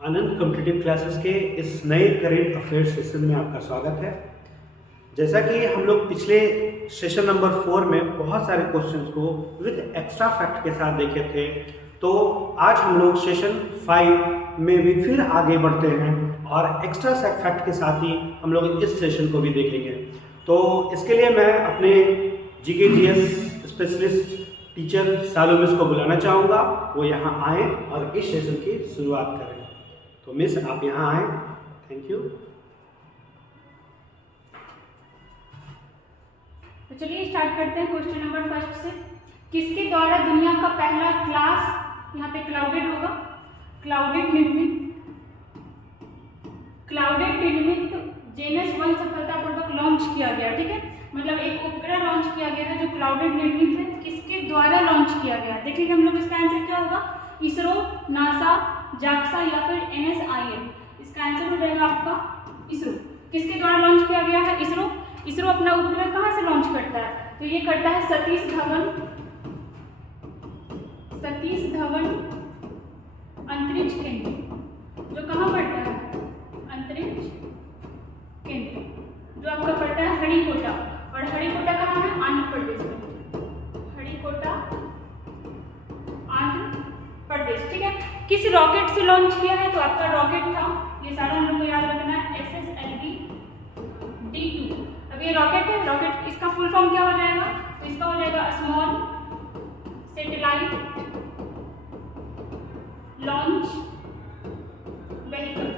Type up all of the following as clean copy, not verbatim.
आनंद competitive classes के इस नए करेंट अफेयर्स सेशन में आपका स्वागत है। जैसा कि हम लोग पिछले सेशन नंबर 4 में बहुत सारे क्वेश्चंस को विद एक्स्ट्रा फैक्ट के साथ देखे थे, तो आज हम लोग सेशन 5 में भी फिर आगे बढ़ते हैं और एक्स्ट्रा फैक्ट के साथ ही हम लोग इस सेशन को भी देखेंगे। तो इसके लिए मैं अपने जीके जीएस स्पेशलिस्ट टीचर सालू मिस को बुलाना चाहूँगा, वो यहाँ आए और इस सेशन की शुरुआत करें। तो मिस आप यहाँ आए, थैंक यू। तो चलिए स्टार्ट करते हैं क्वेश्चन नंबर फर्स्ट से। किसके द्वारा दुनिया का पहला क्लास, यहाँ पे क्लाउडेड होगा, क्लाउडेड निर्मित जेनस 1 सफलतापूर्वक लॉन्च किया गया। ठीक है, मतलब एक उपग्रह लॉन्च किया गया है जो क्लाउडेड निर्मित है, किसके द्वारा लॉन्च किया गया। देखिए हम लोग इसका आंसर क्या होगा, इसरो, नासा, जाक्सा या फिर NSIL। इसका आंसर हो जाएगा आपका इसरो। किसके द्वारा लॉन्च किया गया है, इसरो। इसरो अपना उपग्रह कहाँ से लॉन्च करता है, तो ये करता है सतीश धवन अंतरिक्ष केंद्र, जो कहाँ पड़ता है, अंतरिक्ष केंद्र जो आपका पड़ता है हरिकोटा। और हरिकोटा कहाँ है, आंध्र प्रदेश में, हरिकोटा आंध्र प्रदेश। ठीक है, किस रॉकेट से लॉन्च किया है, तो आपका रॉकेट था, ये सारा हम लोग को याद रखना है, SSLV D2। अब ये रॉकेट है, रॉकेट इसका फुल फॉर्म क्या हो जाएगा, तो इसका हो जाएगा स्मॉल सैटेलाइट लॉन्च व्हीकल।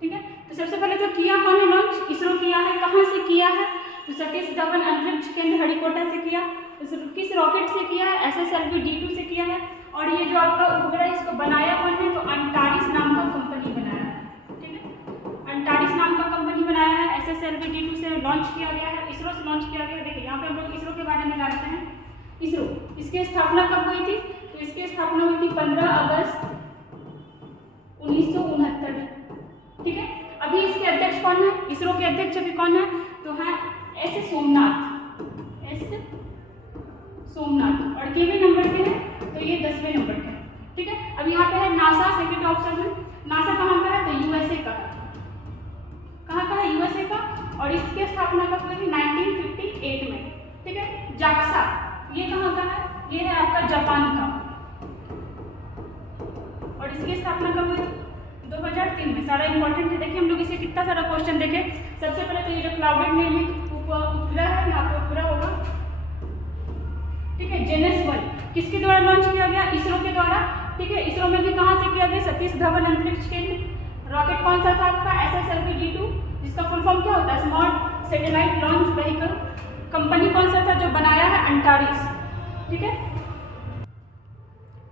ठीक है, तो सबसे पहले तो किया कौन है लॉन्च, इसरो किया है। कहाँ से किया है, तो सतीश धवन अंतरिक्ष केंद्र हरिकोटा से किया। किस रॉकेट से किया है, SSLV D2 से किया है। और ये जो आपका उपग्रह इसको बनाया कौन है, तो अंटारिस नाम का कंपनी बनाया है। ठीक है, अंटारिस नाम का कंपनी बनाया है, SSLV D2 से लॉन्च किया गया है, इसरो से लॉन्च किया गया। देखिए यहाँ पे हम लोग इसरो के बारे में जानते हैं। इसरो, इसकी स्थापना कब हुई थी, तो इसकी स्थापना हुई थी 15 अगस्त 1969। ठीक है, अभी इसके अध्यक्ष कौन है, इसरो के अध्यक्ष अभी कौन है, तो है S सोमनाथ। और केवे नंबर के हैं, तो ये 10वें नंबर के हैं। ठीक है, अब यहाँ पे है नासा, सेकंड ऑप्शन में। नासा कहाँ का है, तो USA का है। कहाँ का है, USA का। और इसकी स्थापना कब हुई थी, 1958 में। ठीक है, जाक्सा ये कहाँ का है, ये है आपका जापान का। और इसकी स्थापना कब हुई, 2003 में। सारा इंपॉर्टेंट है, देखिए हम लोग इसे कितना सारा क्वेश्चन देखे। सबसे पहले तो ये जो क्लाउडेड निर्मित उपग्रह है, यहाँ पे उपग्रह होगा। ठीक है, जेनस 1 किसके द्वारा लॉन्च किया गया, इसरो के द्वारा। ठीक है, इसरो में भी कहाँ से किया गया, सतीश धवन अंतरिक्ष केंद्र। रॉकेट कौन सा था आपका, SSLV D2, जिसका फुल फॉर्म क्या होता है, small satellite launch vehicle. Company कौन सा था जो बनाया है, अंटारिस। ठीक है,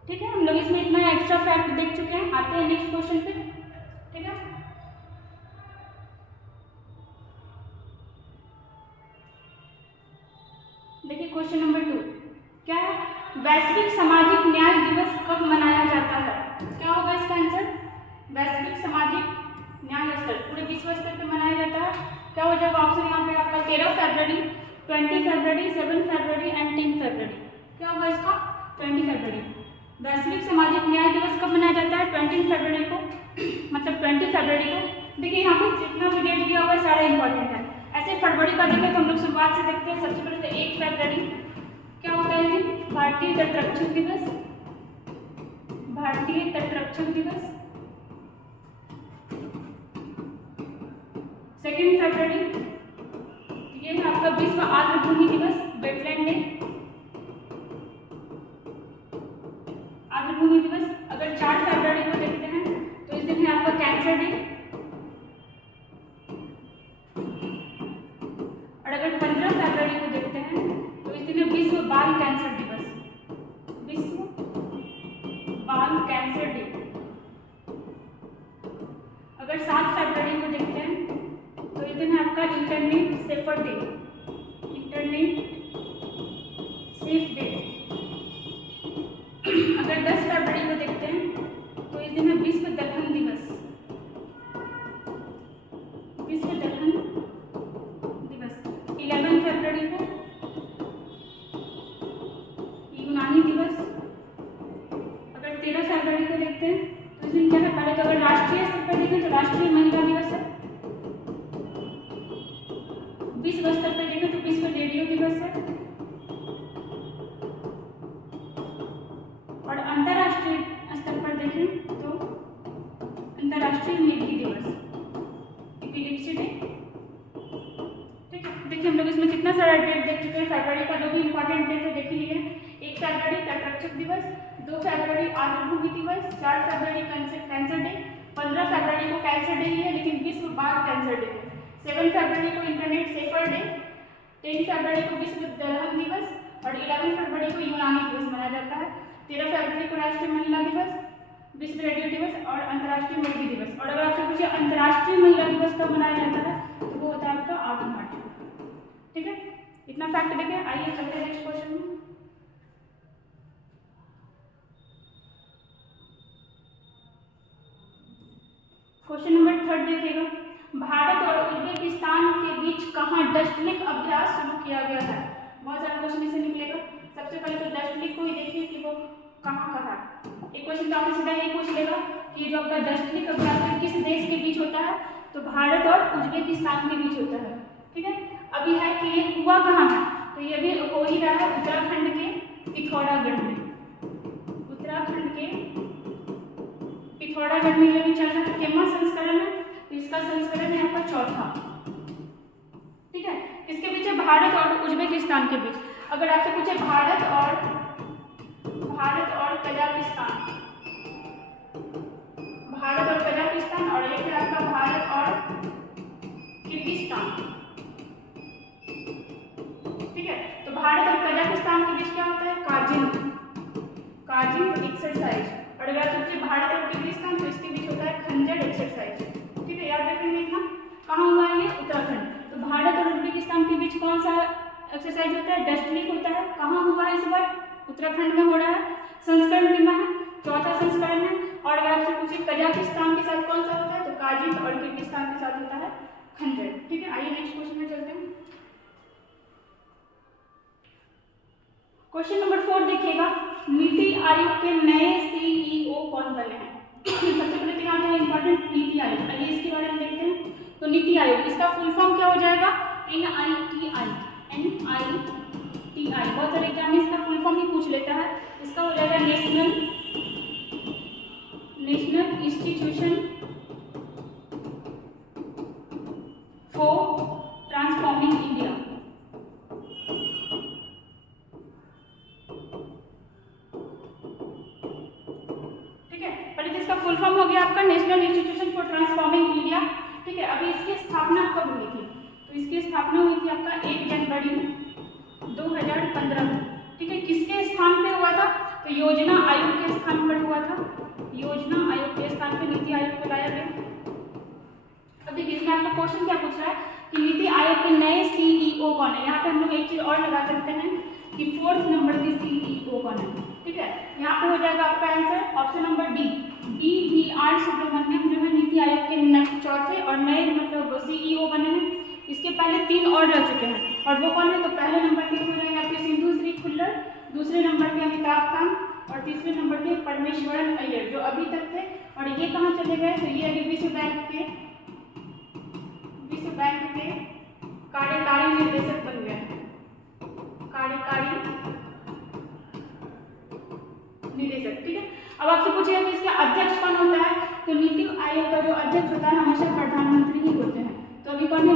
ठीक है, हम लोग इसमें इतना एक्स्ट्रा फैक्ट देख चुके हैं। आते हैं नेक्स्ट क्वेश्चन पे। ठीक है, देखिए क्वेश्चन नंबर 2 क्या है, वैश्विक सामाजिक न्याय दिवस कब मनाया जाता है। क्या होगा इसका आंसर, वैश्विक सामाजिक न्याय स्तर पूरे विश्व स्तर पे मनाया जाता है। क्या हो जाएगा ऑप्शन यहाँ पे आपका 13 फरवरी, 20 फरवरी, 7 फरवरी एंड 10 फरवरी। क्या होगा इसका, 20 फरवरी। वैश्विक सामाजिक न्याय दिवस कब मनाया जाता है, 20 फरवरी को, मतलब 20 फरवरी को। देखिए यहाँ पे जितना भी डेट दिया हुआ है सारा इंपॉर्टेंट है। ऐसे फरवरी का देखें तो हम लोग शुरुआत से देखते हैं। सबसे पहले तो 1 फरवरी क्या होता है जी, भारतीय तटरक्षक दिवस, भारतीय तटरक्षक दिवस। 2 फरवरी ये है आपका विश्व आर्द्रभूमि दिवस, वेटलैंड डे, आर्द्रभूमि दिवस। अगर 4 फरवरी को देखते हैं तो इस दिन है आपका कैंसर डे। और अगर 15 फरवरी को देखते हैं तो इस दिन है विश्व बाल कैंसर दिवस, विश्व बाल कैंसर डे। अगर 7 फरवरी को देखते हैं तो इस दिन है आपका internet safer day, internet safe day. अगर 10 फरवरी को देखते हैं तो इस दिन है विश्व दलहन दिवस, विश्व दलहन दिवस। 11 फरवरी को यूनानी दिवस। अगर 13 फरवरी को देखते देखते हैं। तो इस दिन क्या है, पहले तो अगर राष्ट्रीय स्तर पर देखें तो राष्ट्रीय महिला दिवस है। विश्व स्तर पर देखें तो विश्व रेडियो दिवस है। और अंतर्राष्ट्रीय स्तर पर देखें तो अंतर्राष्ट्रीय मिल्की दिवस, एपिलेप्सी डे। ठीक है, देखिए हम लोग इसमें कितना सारा डेट देख चुके हैं। फरवरी का जो भी इंपॉर्टेंट डेट है देख लिए। 1 फरवरी तटरक्षक दिवस, 2 फरवरी आर्द्रभूमि दिवस, 4 फरवरी कैंसर डे, 15 फरवरी को कैंसर डे ही है लेकिन विश्व बाल कैंसर डे है, 7 फरवरी को इंटरनेट सेफर डे, 10 फरवरी को विश्व दलहन दिवस और 11 फरवरी को यूनानी दिवस मनाया जाता है, 13 फरवरी को राष्ट्रीय महिला दिवस, विश्व रेडियो दिवस और अंतर्राष्ट्रीय मिल्की दिवस। और अगर आपसे पूछे अंतर्राष्ट्रीय महिला दिवस कब मनाया जाता है तो वो होता है आपका 8 मार्च को। ठीक है, इतना फैक्ट देखें। आइए चलते हैं नेक्स्ट क्वेश्चन में। क्वेश्चन नंबर 3 देखिएगा, भारत और उज्बेकिस्तान के बीच कहाँ डस्टलिक अभ्यास शुरू किया गया है। बहुत सारा क्वेश्चन इससे निकलेगा। सबसे पहले तो डस्टलिक को ही देखिए कि वो कहाँ है। एक क्वेश्चन तो आपसे सीधा ये पूछ लेगा कि जो आपका डस्टलिक अभ्यास है किस देश के बीच होता है, तो भारत और उज्बेकिस्तान के बीच होता है। ठीक है, अभी है कि ये हुआ कहाँ है, तो ये भी हो ही रहा है उत्तराखंड के पिथौरागढ़ में। उत्तराखंड के पिथौरागढ़ में ये भी चल रहा है। कितना संस्करण है, तो इसका संस्करण है आपका 4था। ठीक है, किसके बीच है, भारत और उज्बेकिस्तान के बीच। अगर आपसे पूछे भारत और कजाकिस्तान, भारत और कजाकिस्तान और एक है आपका भारत और किर्गिस्तान। ठीक है, तो भारत और कजाकिस्तान के बीच क्या होता है, काजिंग एक्सरसाइज। और अगर आप पूछे भारत और किर्गिस्तान तो इसके बीच होता है खंजर एक्सरसाइज। ठीक है, याद रखेंगे इतना। कहाँ हुआ है ये, उत्तराखंड। तो भारत और उज्बेकिस्तान के बीच कौन सा एक्सरसाइज होता है, डस्टलिक होता है। कहाँ हुआ है इस बार, उत्तराखंड में हो रहा है। संस्करण कितना है, 4था संस्करण है। और अगर आपसे पूछे कजाकिस्तान के साथ कौन सा होता है, तो काजिंग और किर्गिस्तान के साथ होता है खंजर। ठीक है, आइए नेक्स्ट क्वेश्चन में चलते हैं। क्वेश्चन नंबर 4 देखिएगा, नीति आयोग के नए सीईओ कौन बने हैं। सबसे पहले तो यहाँ है इंपॉर्टेंट नीति आयोग। आइए इसके बारे में देखते हैं। तो नीति आयोग, इसका फुल फॉर्म क्या हो जाएगा, NITI। बहुत सारे एग्जाम में इसका फुल फॉर्म ही पूछ लेता है। इसका हो जाएगा national institution for transforming India. ठीक है, पहले इसका फुल फॉर्म हो गया आपका national institution for transforming India. ठीक है, अभी इसकी स्थापना कब हुई थी, तो इसकी स्थापना हुई थी आपका 1 जनवरी 2015 में। ठीक है, किसके स्थान पे हुआ था, तो योजना आयोग के स्थान पर हुआ था। योजना आयोग के स्थान पे नीति आयोग को लाया गया। अब देखिए इसमें आपका क्वेश्चन क्या पूछ रहा है कि नीति आयोग के नए सीईओ कौन है। यहाँ पे हम लोग एक चीज और लगा सकते हैं कि 4th नंबर की सीईओ कौन है। ठीक है, यहाँ पे हो जाएगा आपका answer option number D, BVR Subramanyam जो है नीति आयोग के 4थे और नए मतलब सीईओ बने हैं। इसके पहले 3 और रह चुके हैं और वो कौन है, तो पहले नंबर के हो जाएंगे आपके सिंधु श्री खुल्लर, दूसरे नंबर के अमिताभ कांत और तीसरे नंबर के परमेश्वरन अय्यर जो अभी तक थे। और ये कहाँ चले गए, तो ये अभी विश्व बैंक के कार्यकारी निर्देशक बन गए, कार्यकारी निदेशक। ठीक है, अब आपसे पूछेगा कि इसका अध्यक्ष कौन होता है, तो नीति आयोग का जो अध्यक्ष होता है हमेशा प्रधानमंत्री ही होते हैं। तो अभी कौन है,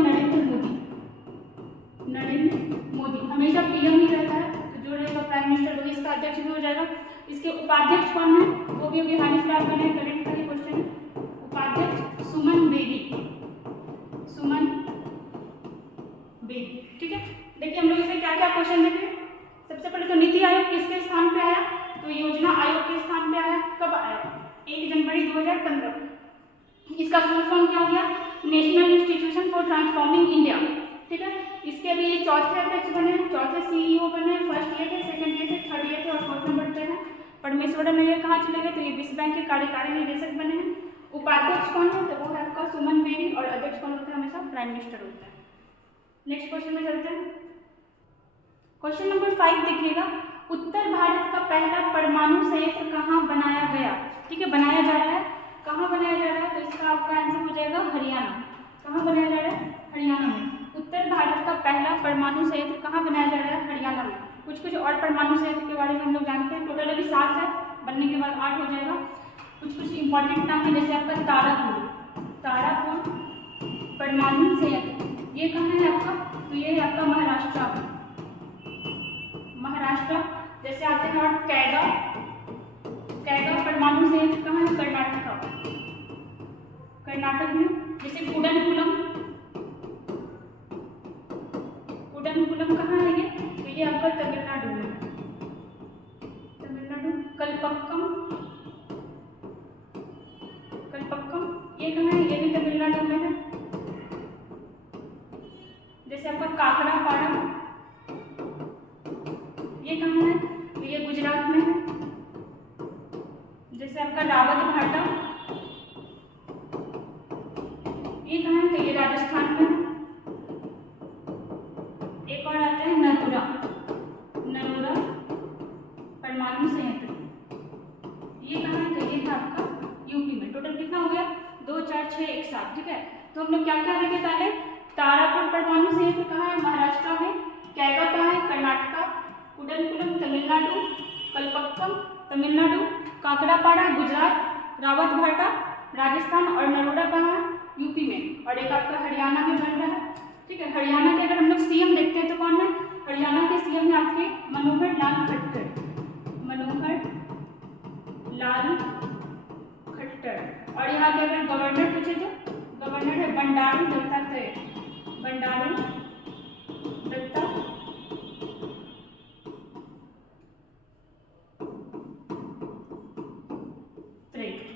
नरेंद्र मोदी हमेशा पीएम ही रहता है। तो जो रहेगा प्राइम मिनिस्टर वही इसका अध्यक्ष भी हो जाएगा। इसके उपाध्यक्ष कौन है, वो भी अभी हाल फिलहाल बने, करंट का ही क्वेश्चन है। उपाध्यक्ष सुमन बेदी। ठीक है, देखिए हम लोग इसे क्या क्या क्वेश्चन देखें। सबसे पहले तो नीति आयोग किसके स्थान पे आया, तो योजना आयोग के स्थान पे आया। कब आया, 1 जनवरी 2015। इसका फुल फॉर्म क्या हो गया, national institution for transforming India. ठीक है, इसके अभी ये 4थे अध्यक्ष बने, 4थे सीईओ बने। फर्स्ट ये थे, सेकंड ये थे, थर्ड ये थे और 4th नंबर पे है परमेश्वरन अय्यर। कहाँ चले गए, तो ये विश्व बैंक के कार्यकारी निदेशक बने हैं। उपाध्यक्ष कौन है, तो वो है आपका सुमन बेदी और अध्यक्ष कौन होता है, हमेशा प्राइम मिनिस्टर होता है। नेक्स्ट क्वेश्चन में चलते हैं। क्वेश्चन नंबर 5 देखिएगा, उत्तर भारत का पहला परमाणु संयंत्र कहाँ बनाया गया? ठीक है, बनाया जा रहा है, कहाँ बनाया जा रहा है? तो इसका आपका आंसर हो जाएगा हरियाणा। कहाँ बनाया जा रहा है? हरियाणा में। उत्तर भारत का पहला परमाणु संयंत्र कहाँ बनाया जा रहा है? हरियाणा में। कुछ कुछ और परमाणु संयंत्र के बारे में हम लोग जानते हैं। टोटल अभी 7 है, बनने के बाद 8 हो जाएगा। कुछ कुछ इंपॉर्टेंट नाम है, जैसे आपका तारापुर परमाणु संयंत्र, ये कहाँ है आपका? तो ये है आपका महाराष्ट्र। जैसे आते हैं और कैगा परमाणु संयंत्र कहाँ है? कर्नाटक में। जैसे कुडनकुलम कहाँ है ये? तो ये आपका तमिलनाडु में। कलपक्कम ये कहाँ है? ये भी तमिलनाडु में है। जैसे आपका काकड़ापाड़ा, ये कहाँ है? तो ये गुजरात में है। जैसे आपका रावत भाटा, ये कहाँ है? तो ये राजस्थान में है। एक और आता है नरोरा परमाणु संयंत्र, ये कहाँ है? तो ये है आपका यूपी में। टोटल कितना हो गया? 2 4 6 1 7। ठीक है, तो हम लोग क्या क्या देखे पहले? तारापुर परमाणु संयंत्र कहाँ है? महाराष्ट्र में। कैगा कहाँ है? कर्नाटका। कुडनकुलम तमिलनाडु। कलपक्कम तमिलनाडु। काकड़ापाड़ा गुजरात। रावत भाटा राजस्थान। और नरोरा कहाँ है? यूपी में। और एक आपका हरियाणा में बन रहा है। ठीक है, हरियाणा के अगर हम लोग सीएम देखते हैं तो कौन है? हरियाणा के सीएम है आपके मनोहर लाल खट्टर। और यहाँ के अगर गवर्नर पूछे तो गवर्नर है बंडारू दत्तात्रेय।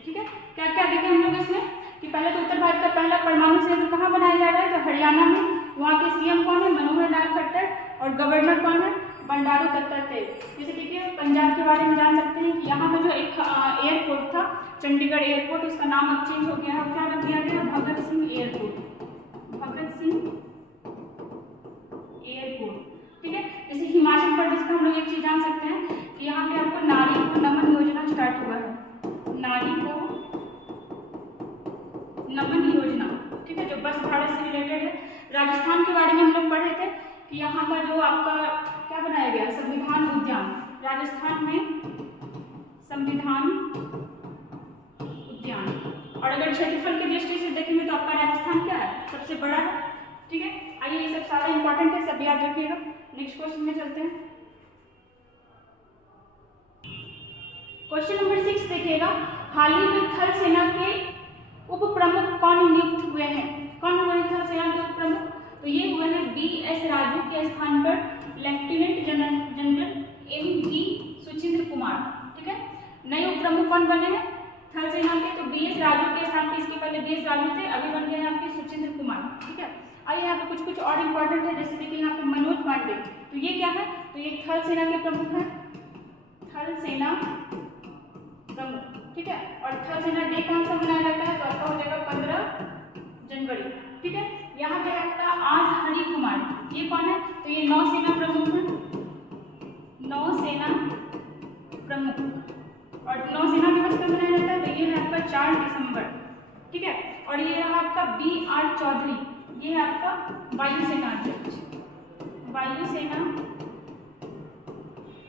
ठीक है, क्या क्या देखे हम लोग इसमें कि पहले तो उत्तर भारत का पहला परमाणु संयंत्र कहाँ बनाया जा रहा है? तो हरियाणा में। वहाँ के सीएम कौन है? मनोहर लाल खट्टर। और गवर्नर कौन है? बंडारू दत्तात्रेय। जैसे देखिए पंजाब के बारे में जान सकते हैं कि यहाँ का जो एक एयरपोर्ट था, चंडीगढ़ एयरपोर्ट, उसका नाम अब चेंज हो गया है। क्या रख दिया गया? भगत सिंह एयरपोर्ट। ठीक है, जैसे हिमाचल प्रदेश का हम लोग एक चीज जान सकते हैं कि यहाँ पे आपको नारी को नमन योजना स्टार्ट हुआ है। नारी को नमन योजना, ठीक है, जो बस भाड़ा से रिलेटेड है। राजस्थान के बारे में हम लोग पढ़े थे कि यहाँ का जो आपका क्या बनाया गया? संविधान उद्यान। राजस्थान में संविधान उद्यान। और अगर क्षेत्रफल की दृष्टि से देखेंगे तो आपका राजस्थान क्या है? सबसे बड़ा है। ठीक है, आइए ये सब सारा इंपॉर्टेंट है, सब याद रखिएगा। नेक्स्ट क्वेश्चन में चलते हैं। क्वेश्चन नंबर 6 देखिएगा। हाल ही में थल सेना के उप प्रमुख कौन नियुक्त हुए हैं? कौन हुए हैं थल सेना के उप प्रमुख? तो ये हुए हैं BS राजू के स्थान पर lieutenant general MV Suchindra Kumar. ठीक है, नए उप प्रमुख कौन बने हैं थल सेना के? तो BS राजू के स्थान पर, इसके पहले BS राजू थे, अभी बन गए हैं आपके सुचिंद्र कुमार। ठीक है, आइए यहाँ पे कुछ और इंपॉर्टेंट है। जैसे देखिए यहाँ पे मनोज पांडे, तो ये क्या है? तो ये थल सेना के प्रमुख हैं, थल सेना प्रमुख। ठीक है, और थल सेना डे कौन सा मनाया जाता है? तो आपका हो जाएगा 15 जनवरी। ठीक है, यहाँ पे आपका आज हरि कुमार, ये कौन है? तो ये नौसेना प्रमुख है, नौसेना प्रमुख। और नौसेना दिवस कब मनाया जाता है? तो ये है आपका 4 दिसंबर। ठीक है, और ये रहा आपका BR चौधरी, ये है आपका वायुसेना अध्यक्ष, वायुसेना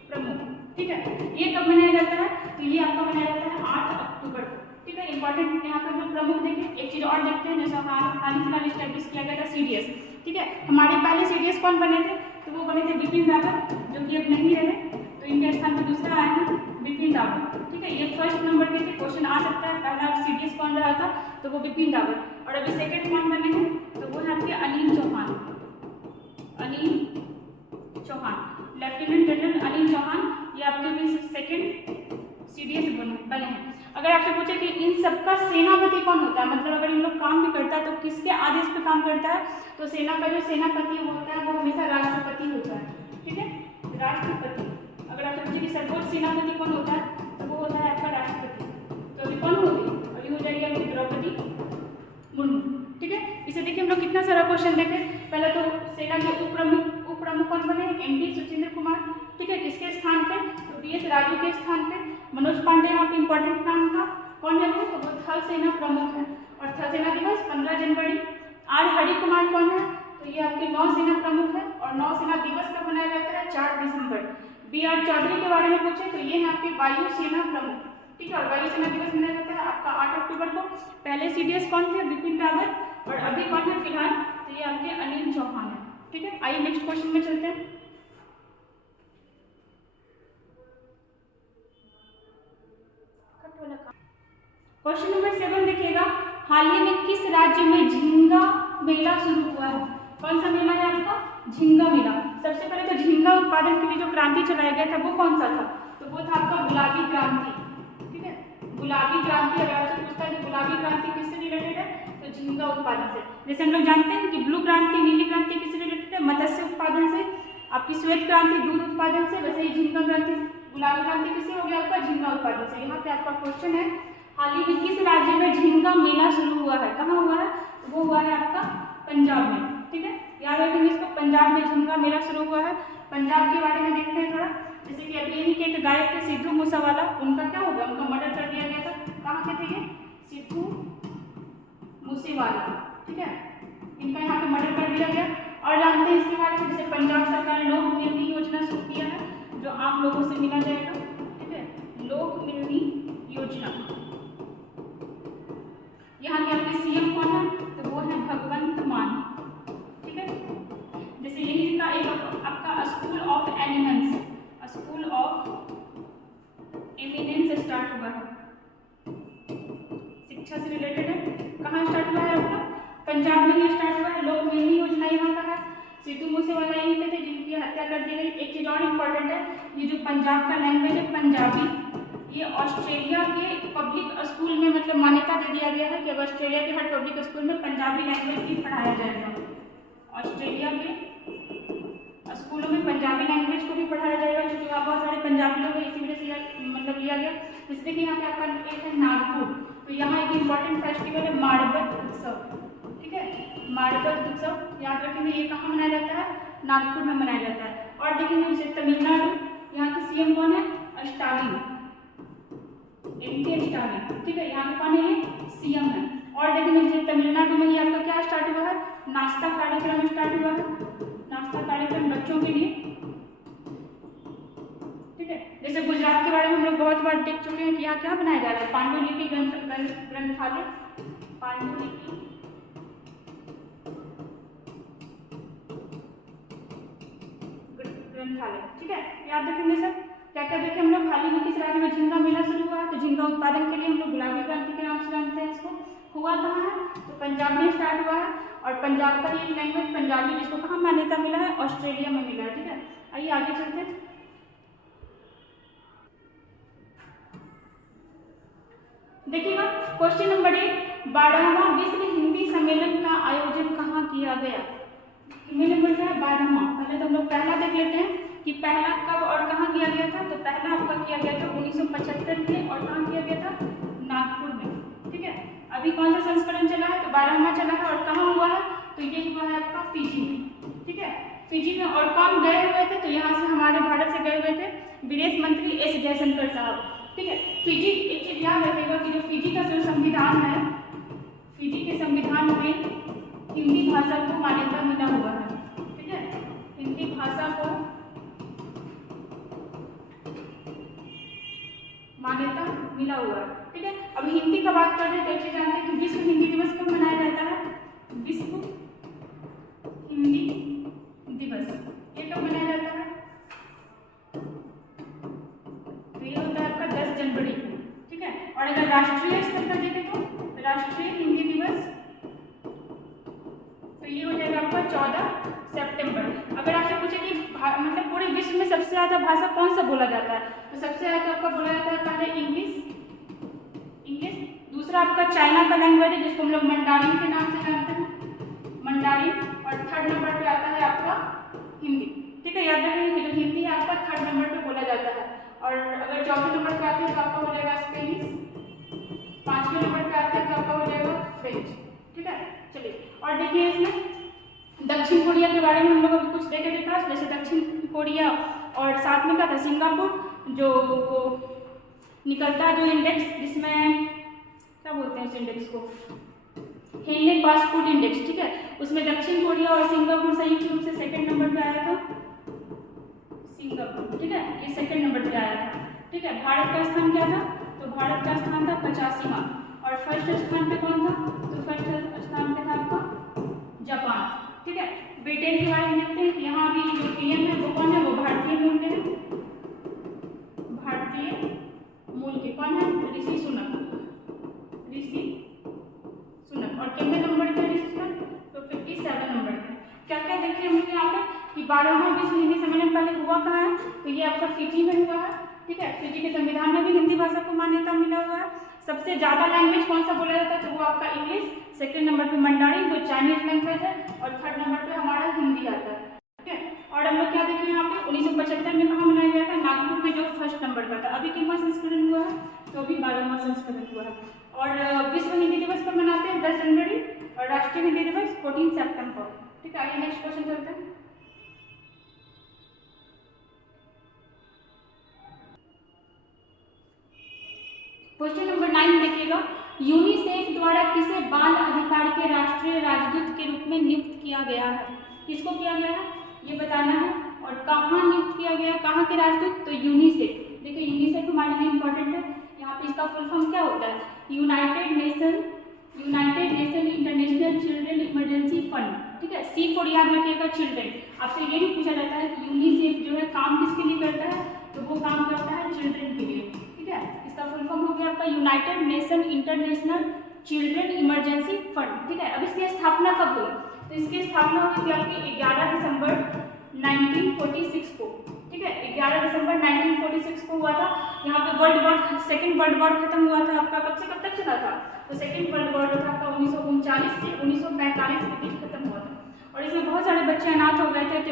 प्रमुख। ठीक है, ये कब मनाया जाता है? तो ये आपका मनाया जाता है 8 अक्टूबर को। ठीक है, इंपॉर्टेंट यहाँ पर हम प्रमुख देखें। एक चीज और देखते हैं, जैसा हाल ही फिलहाल स्टैब्लिश किया गया था CDS। ठीक है, हमारे पहले CDS कौन बने थे? तो वो बने थे बिपिन रावत, जो कि अब नहीं रहे, तो इनके स्थान पर दूसरा आया है बिपिन रावत। ठीक है, ये फर्स्ट नंबर के थे, क्वेश्चन आ सकता है पहला CDS कौन रहा था? तो वो बिपिन रावत। और अभी सेकंड कौन बने हैं? तो वो है आपके अनिल चौहान, लेफ्टिनेंट जनरल अनिल चौहान, ये आपके भी सेकंड CDS बने हैं। अगर आपसे पूछे कि इन सबका सेनापति कौन होता है, मतलब अगर इन लोग काम भी करता है तो किसके आदेश पे काम करता है? तो सेना का जो सेनापति होता है वो हमेशा राष्ट्रपति होता है। ठीक है, राष्ट्रपति। अगर आपसे पूछे कि सर्वोच्च सेनापति कौन होता है, तो वो होता है आपका राष्ट्रपति। तो अभी कौन होगी? अभी हो जाएगी आपकी द्रौपदी मुर्मू। ठीक है, इसे देखिए हम लोग कितना सारा क्वेश्चन देखे। पहले तो सेना के उप प्रमुख कौन बने? MV सुचिंद्र कुमार। ठीक है, किसके स्थान पे? PS राजू के स्थान पे मनोज पांडे यहाँ पे इंपॉर्टेंट नाम था। कौन है वो? तो वो थल सेना प्रमुख है। और थल सेना दिवस 15 जनवरी। आर हरि कुमार कौन है? तो ये आपके नौसेना प्रमुख है। और नौसेना दिवस कब मनाया जाता है? 4 दिसंबर। बी आर चौधरी के बारे में पूछे तो ये है आपके वायुसेना प्रमुख, ठीक है। और वायुसेना दिवस मनाया जाता है आपका 8 अक्टूबर को। पहले CDS कौन थे? बिपिन रावत। और अभी कौन है फिलहाल? तो ये आपके अनिल चौहान है, ठीक है। आइए नेक्स्ट क्वेश्चन में चलते हैं। क्वेश्चन नंबर 7 देखिएगा, हाल ही में किस राज्य में झींगा मेला शुरू हुआ है? कौन सा मेला है आपका? झींगा मेला। सबसे पहले तो झींगा उत्पादन के लिए जो क्रांति चलाया गया था वो कौन सा था? तो वो था आपका गुलाबी क्रांति, ठीक है। गुलाबी क्रांति, अगर आपसे पूछता है कि गुलाबी क्रांति किससे रिलेटेड है, तो झींगा उत्पादन से। जैसे हम लोग जानते हैं कि ब्लू क्रांति, नीली क्रांति किससे रिलेटेड है? मत्स्य उत्पादन से। आपकी श्वेत क्रांति दूध उत्पादन से, वैसे ही झींगा क्रांति, गुलाबी क्रांति किससे हो गया आपका? झींगा उत्पादन से। यहाँ पे आपका क्वेश्चन है, हाल ही में किस राज्य में झींगा मेला शुरू हुआ है? कहाँ हुआ है? तो वो हुआ है आपका पंजाब में, ठीक है। याद रखेंगे इसको, पंजाब में झींगा मेला शुरू हुआ है। पंजाब के बारे में देखते हैं थोड़ा। जैसे कि अभी यही के एक गायक थे सिद्धू मूसेवाला, उनका क्या हो गया? उनका मर्डर कर दिया गया था। कहाँ के थे ये? सिद्धू मूसेवाला, ठीक है। इनका यहाँ पे मर्डर कर दिया गया। और जानते हैं इसके बारे में, जैसे पंजाब सरकार लोक मिलनी योजना शुरू किया है, जो आम लोगों से मिला जाएगा, ठीक है। लोक मिलनी योजना। यहाँ के आपके CM कौन है? तो वो है भगवंत मान, ठीक है। जैसे यही का एक आपका school of eminence, school of eminence start हुआ है, शिक्षा से रिलेटेड है। कहाँ स्टार्ट हुआ है आपका? पंजाब में ही स्टार्ट हुआ है। लोक मिलनी योजना यहाँ का है। सिद्धू मूसेवाला यहीं पे थे जिनकी हत्या कर दी गई। एक चीज और इम्पोर्टेंट है, ये जो पंजाब का लैंग्वेज है पंजाबी, ये ऑस्ट्रेलिया के पब्लिक स्कूल में मतलब मान्यता दे दिया गया है कि अब ऑस्ट्रेलिया के हर पब्लिक स्कूल में पंजाबी लैंग्वेज भी पढ़ाया जाएगा। ऑस्ट्रेलिया के स्कूलों में पंजाबी लैंग्वेज को भी पढ़ाया जाएगा, क्योंकि वहाँ बहुत सारे पंजाबी लोग हैं, इसी वजह से मतलब लिया गया। जैसे देखिए यहाँ पे आपका एक है नागपुर, तो यहाँ एक इम्पॉर्टेंट फेस्टिवल है माड़बत उत्सव, ठीक है। माड़बत उत्सव याद रखेंगे, ये कहाँ मनाया जाता है? नागपुर में मनाया जाता है। और देखेंगे जैसे तमिलनाडु, यहाँ की CM कौन है? स्टालिन, MP स्टालिन, ठीक है। यहाँ पे कौन है? ये CM है। और देखेंगे जैसे तमिलनाडु में ही आपका क्या स्टार्ट हुआ है? नाश्ता कार्यक्रम स्टार्ट हुआ है, नाश्ता कार्यक्रम बच्चों के लिए, ठीक है। जैसे गुजरात के बारे में हम लोग बहुत बार देख चुके हैं कि यहाँ क्या बनाया जा रहा है? पांडुलिपि ग्रंथालय, पांडुलिपि ग्रंथालय, ठीक है। याद रखेंगे सर। क्या क्या देखें हम लोग, हाल ही में किस राज्य में झींगा मेला शुरू हुआ है? तो झींगा उत्पादन के लिए हम लोग गुलाबी क्रांति के नाम से जानते हैं इसको। हुआ कहाँ है? तो पंजाब में स्टार्ट हुआ है। और पंजाब का ही लैंग्वेज पंजाबी, जिसको कहाँ मान्यता मिला है? ऑस्ट्रेलिया में मिला है, ठीक है। आइए आगे चलते हैं। देखिएगा क्वेश्चन नंबर 8, 12वां विश्व हिंदी सम्मेलन का आयोजन कहाँ किया गया? मैंने बोला है 12वां। पहले तो हम लोग पहला देख लेते हैं कि पहला कब और कहाँ किया गया था। तो पहला आपका किया गया था 1975 में, और कहाँ किया गया था? नागपुर में, ठीक है। अभी कौन सा संस्करण चला है? तो 12वां चला है। और कहाँ हुआ है? तो ये हुआ है आपका फिजी में, ठीक है। फिजी में। और कौन गए हुए थे? तो यहाँ से हमारे भारत से गए हुए थे विदेश मंत्री S जयशंकर साहब, ठीक है। फिजी, एक चीज याद रखिएगा कि जो फिजी का जो संविधान है, फिजी के संविधान में हिंदी भाषा को मान्यता मिला हुआ है, ठीक है। हिंदी भाषा को मान्यता मिला हुआ है, ठीक है। अब हिंदी का बात कर रहे हैं तो अच्छे जानते हैं कि विश्व हिंदी दिवस कब मनाया जाता है? विश्व हिंदी दिवस ये कब मनाया जाता है? तो ये होता है आपका 10 जनवरी को, ठीक है। और अगर राष्ट्रीय स्तर पर देखें तो राष्ट्रीय हिंदी दिवस तो ये हो जाएगा आपका 14 सितंबर। अगर आपसे पूछे कि मतलब पूरे विश्व में सबसे ज़्यादा भाषा कौन सा बोला जाता है, तो सबसे ज़्यादा आपका बोला जाता है पहले इंग्लिश, दूसरा आपका चाइना का लैंग्वेज है जिसको हम लोग मंडारिन के नाम से जानते हैं, मंडारिन। और थर्ड नंबर पे आता है आपका हिंदी, ठीक है। याद रखिए कि जो हिंदी है आपका थर्ड नंबर पे बोला जाता है। और अगर चौथे नंबर पे आते हैं तो आपका हो जाएगा स्पेनिश, पाँचवें नंबर पे आते हैं तो आपका हो जाएगा फ्रेंच, ठीक है। चलिए और देखिए इसमें दक्षिण कोरिया के बारे में हम लोग अभी कुछ देखे देखा। जैसे दक्षिण कोरिया और साथ में क्या था? सिंगापुर। जो वो निकलता है जो इंडेक्स, जिसमें क्या बोलते हैं उस इंडेक्स को, हेनले फास्ट फूड इंडेक्स, ठीक है, उसमें दक्षिण कोरिया और सिंगापुर संयुक्त रूप से सेकंड नंबर पे आया था, सिंगापुर, ठीक है, ये सेकंड नंबर पे आया था, ठीक है। भारत का स्थान क्या था, तो भारत का स्थान था 85वां, और फर्स्ट स्थान पे कौन था, तो फर्स्ट स्थान पे था आपका जापान, ठीक है। ब्रिटेन के बारे में देखते हैं, यहाँ भी जो पीएम है वो कौन है, वो भारतीय मूल के हैं, भारतीय मूल के कौन है, ऋषि सुनक, ऋषि सुनक, और कितने नंबर के ऋषि सुनक, तो 57 नंबर के। क्या क्या देखिए हम लोग यहाँ पे कि 12वां विश्व हिंदी सम्मेलन पहले हुआ कहाँ है, तो ये आपका फिजी में हुआ है, ठीक है। फिजी के संविधान में भी हिंदी भाषा को मान्यता मिला हुआ है। सबसे ज्यादा लैंग्वेज कौन सा बोला जाता है, तो वो आपका इंग्लिश, सेकंड नंबर पे मंडारिन जो चाइनीज लैंग्वेज है, और थर्ड नंबर पे हमारा हिंदी आता है, ठीक है। और हम लोग क्या देखें यहाँ पे 1975 में कहाँ मनाया गया था, नागपुर में, जो फर्स्ट नंबर का था। अभी कितना संस्करण हुआ है, तो अभी 12वां संस्करण हुआ है। और विश्व हिंदी दिवस पर मनाते हैं 10 जनवरी, और राष्ट्रीय हिंदी दिवस 14 सितंबर, ठीक है। आइए नेक्स्ट क्वेश्चन चलते हैं। क्वेश्चन नंबर 9 देखिएगा, यूनिसेफ द्वारा किसे बाल अधिकार के राष्ट्रीय राजदूत के रूप में नियुक्त किया गया है, किसको किया गया है ये बताना है, और कहाँ नियुक्त किया गया, कहाँ के राजदूत, तो यूनिसेफ। देखिए यूनिसेफ हमारे लिए इंपॉर्टेंट है, यहाँ पे इसका फुल फॉर्म क्या होता है, United nation international children emergency fund, ठीक है। सी फॉर याद रखिएगा चिल्ड्रन। आपसे ये भी पूछा जाता है कि यूनिसेफ जो है काम किसके लिए करता है, तो वो काम करता है चिल्ड्रन के लिए, ठीक है। इसका फुल फॉर्म हो गया आपका United nation international children emergency fund, ठीक है। अब इसकी स्थापना कब हुई, तो इसकी स्थापना हुई थी आपकी 11 दिसंबर 1946 को, ठीक है। 11 दिसंबर 1946 को हुआ था। यहाँ पे सेकेंड वर्ल्ड वॉर खत्म हुआ था आपका, कब से कब तक चला था, तो सेकेंड वर्ल्ड वॉर था आपका 1939 से 1945 के बीच खत्म हुआ था, और इसमें बहुत सारे बच्चे अनाथ हो गए थे, तो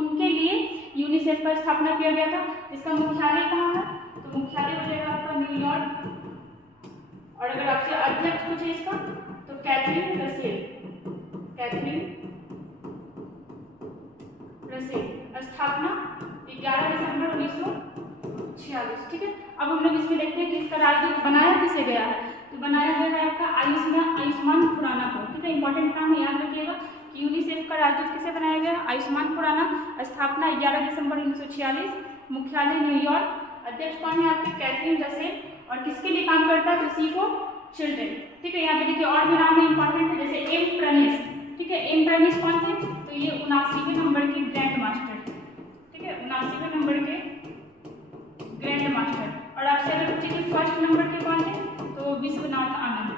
उनके लिए यूनिसेफ का स्थापना किया गया था। इसका मुख्यालय कहाँ है, तो मुख्यालय हो जाएगा आपका न्यूयॉर्क, और अगर आपसे अध्यक्ष पूछे इसका, तो कैथरीन रसेल। स्थापना 11 दिसंबर 1946, ठीक है। अब हम लोग इसमें देखते हैं कि इसका राजदूत बनाया किसे गया है, तो बनाया गया है आपका आयुष्मान खुराना को, ठीक है। इंपॉर्टेंट काम है, याद रखिएगा कि यूनिसेफ का राजदूत किसे बनाया गया है, आयुष्मान खुराना। स्थापना 11 दिसंबर 1946, मुख्यालय न्यूयॉर्क, अध्यक्ष कौन है आपके, कैथरीन रसेल, और किसके लिए काम करता है, तो सी फॉर चिल्ड्रन, ठीक है। यहाँ पे देखिए और भी नाम है इंपॉर्टेंट है, जैसे एम प्रणेश, ठीक है। एम प्रणेश कौन थे, तो ये 79वें नंबर के ग्रैंड मास्टर, ठीक है, 79वें नंबर के ग्रैंड मास्टर। और आपसे अगर पूछे कि फर्स्ट नंबर के कौन थे, तो विश्वनाथ आनंद,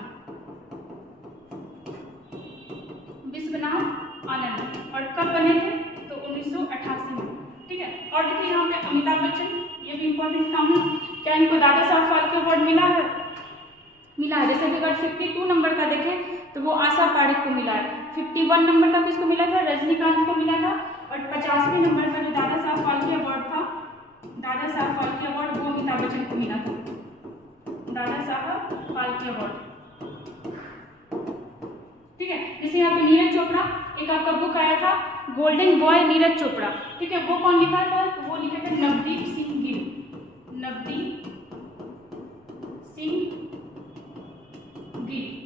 और कब बने थे, तो 1988 में, ठीक है। और देखिए यहाँ पे अमिताभ बच्चन, ये भी इंपॉर्टेंट नाम है, क्या इनको दादा साहब फाल्के अवार्ड मिला है, जैसे कि अगर 52 नंबर का देखें तो वो आशा पारेख को मिला है, 51 नंबर का किसको मिला था, रजनीकांत को मिला था, और 50वें नंबर का जो दादा साहब फाल्के अवार्ड था, दादा साहब फाल्के अवार्ड, वो अमिताभ बच्चन को मिला था, दादा साहब फाल्के अवार्ड, ठीक है। जैसे यहाँ पे नीरज चोपड़ा, एक आपका बुक आया था गोल्डन बॉय नीरज चोपड़ा, ठीक है, वो कौन लिखा था, तो वो लिखे थे नवदीप सिंह गिल,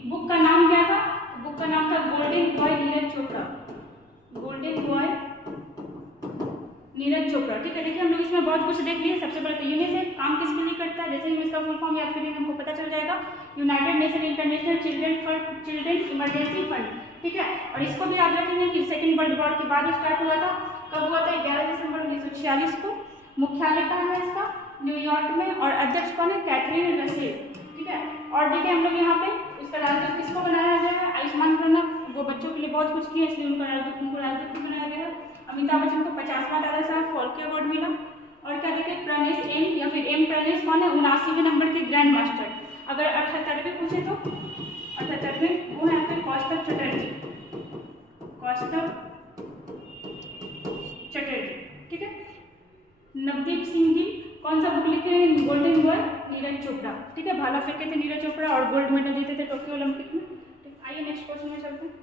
बुक का नाम क्या था, बुक का नाम था गोल्डन बॉय नीरज चोपड़ा, ठीक है। देखिए हम लोग इसमें बहुत कुछ देख लिए। सबसे पहले तो यूनिसेफ काम किसके लिए करता है, जैसे ही इसका फुल फॉर्म याद करेंगे हमको पता चल जाएगा, United nation international children emergency fund, ठीक है। और इसको भी याद रखेंगे कि सेकेंड वर्ल्ड वॉर के बाद स्टार्ट हुआ था, कब हुआ था, 11 दिसंबर 1946 को। मुख्यालय कहाँ है इसका, न्यूयॉर्क में, और अध्यक्ष कौन है, कैथरीन रसेल, ठीक है। और देखिए हम लोग यहाँ पे इसका राजदूत किसको बनाया गया है, आयुष्मान खुराना, वो बच्चों के लिए बहुत कुछ किया इसलिए उनको राजदूत बनाया गया है। अमिताभ बच्चन को 50वां दादा साहब फाल्के अवार्ड मिला। और क्या देखिए प्रणेश एम या फिर एम प्रणेश कौन है, 79वें नंबर के ग्रैंड मास्टर। अगर 78वें पूछे तो 78वें वो है आपके कौस्तुभ चटर्जी, ठीक है। नवदीप सिंह गिल कौन सा बुक लिखे हैं, गोल्डन बॉय नीरज चोपड़ा, ठीक है। भाला फेंके थे नीरज चोपड़ा और गोल्ड मेडल जीते थे टोक्यो ओलंपिक में। आइए नेक्स्ट क्वेश्चन में चलते हैं।